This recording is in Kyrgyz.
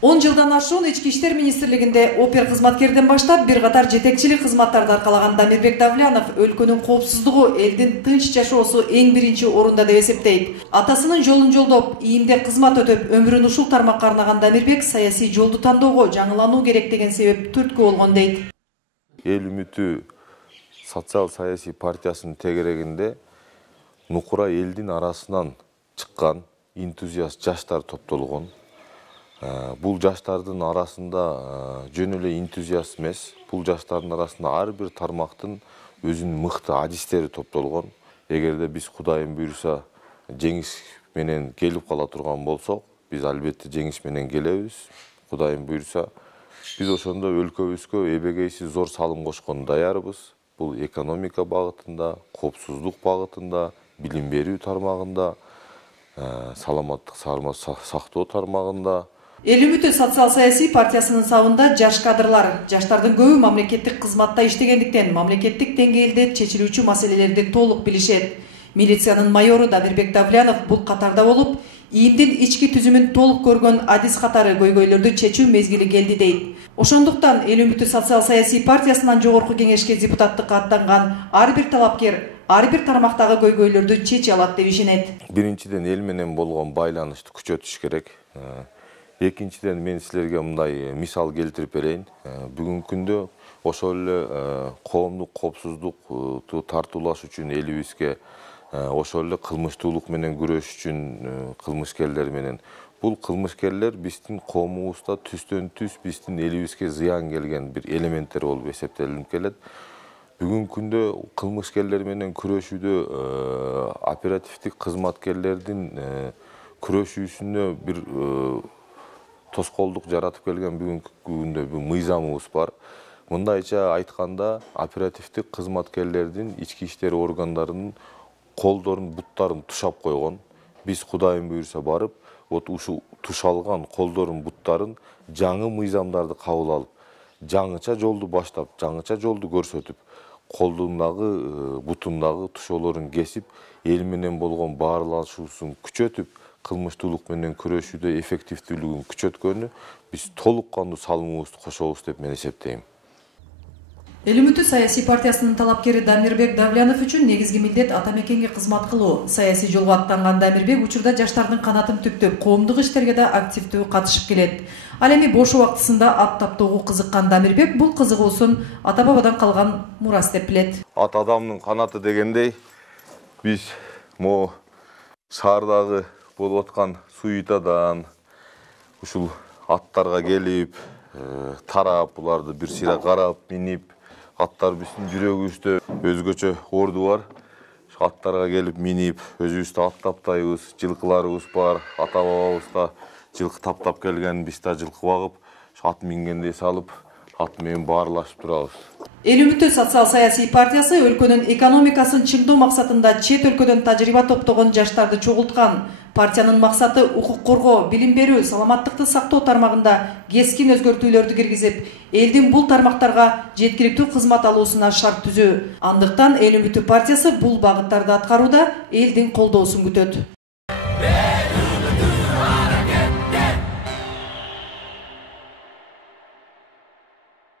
10 жылдан ашуун Ички иштер министрлигинде опер кызматкерден баштап бир катар жетекчилик кызматтарды аркалаган Дамирбек Давлянов өлкөнүн коопсуздугу, элдин тынч жашоосу эң биринчи орунда деп эсептейт. Атасынын жолун жолдоп, ийимде кызмат өтөп, өмүрүн ушул тармакка арнаган Дамирбек саясий жолду тандоого жаңылануу керек деген себеп түрткү болгон дейт. Эл үмүтү социал-саясий партиясынын тегерегинде нукура элдин арасынан чыккан энтузиаст жаштар топтолгон. Бул жаштардын арасында жөн эле энтузиаст эмес, бул жаштардын арасында ар бир тармактын өзүнүн мыкты адистери топтолгон. Эгерде биз Кудайым буйруса жеңиш менен келип кала турган болсок, биз албетте жеңиш менен келебиз. Кудайым буйруса биз ошондо өлкөбүзгө эбегейсиз зор салым кошконго даярбыз. Бул экономика багытында, коопсуздук багытында, билим берүү тармагында, саламаттык сактоо тармагында. Эл үмүтү социал-саясий партиясынын сабында жаш кадрлар, жаштардын көбү мамлекеттик кызматта иштегендиктен мамлекеттик деңгээлде чечилүүчү маселелерди толук билишет. Милициянын майору Дамирбек Давлянов бул катарда болуп, ийимдин ички түзүмүн толук көргөн адис катары көйгөйлөрдү чечүү мезгили келди дейт. Ошондуктан Эл үмүтү социал-саясий партиясынан жогорку кеңешке депутаттыкка аттанган ар бир талапкер ар бир тармактагы көйгөйлөрдү чече алат деп ишенет. Биринчиден эл менен болгон байланышты күчөтүш керек. Экинчиден мен силерге мындай мисал келтирип берейин. Бүгүнкү күндө ошол эле коомдук коопсуздукту тартуулаш үчүн элибизге ошол эле кылмыштуулук менен күрөш үчүн кылмышкерлер менен бул кылмышкерлер биздин коомубузда түстөн түз биздин элибизге зыян келген бир элементтер болуп эсептелип келет. Бүгүнкү күндө кылмышкерлер менен күрөшүүдө оперативдик кызматкерлердин күрөшүүсүнө бир тоскоолдук жаратып келген бүгүнкү күндө бул мыйзамыбыз бар. Мындайча айтканда, оперативдик кызматкерлердин ички иштер органдарынын колдорун, буттарын тушап койгон. Биз Кудайым буйруса барып, ушул тушалган колдорун, буттарын жаңы мыйзамдарды кабыл алып, жаңыча жолду баштап, жаңыча жолду көрсөтүп, колдундагы, бутундагы тушоолорун кесип, эл менен болгон баарлашуусун күчөтүп, кылмыштуулук менен күрөшүүдө эффективдүүлүгүн күчөткөнү биз толук кандуу салымыбызды кошобуз деп мен эсептейм. Эл үмүтү саясий партиясынын талапкери Дамирбек Давлянов үчүн негизги милдет ата мекенге кызмат кылуу. Саясий жолго аттанган Дамирбек учурда жаштардын канатын түптөп, коомдук иштерге да активдүү катышып келет. Ал эми бош убактысында ат таптоого кызыккан Дамирбек бул кызыгуусун ата бабадан калган мурас деп билет. Ат адамдын канаты дегендей, биз могу шаардагы болуп аткан суетадан ушул аттарга келип, тарап, буларды бир сыйра карап, минип, аттар биздин жүрөгүбүздө өзгөчө орду бар. Ошо аттарга келип минип, өзүбүздү ат таптайбыз, жылкыларыбыз бар. Ата бабабыз да жылкы таптап келген, биз да жылкы багып, ат мингендей салып, ат менен баарлашып турабыз. Эл үмүтү социал-саясий партиясы өлкөнүн экономикасын чыңдоо максатында чет өлкөдөн тажрыйба топтогон жаштарды чогулткан. Партиянын максаты укук коргоо, билим берүү, саламаттыкты сактоо тармагында кескин өзгөртүүлөрдү киргизип, элдин бул тармактарга жеткиликтүү кызмат алуусуна шарт түзүү. Андыктан Эл үмүтү партиясы бул багыттарды аткарууда элдин колдоосун күтөт.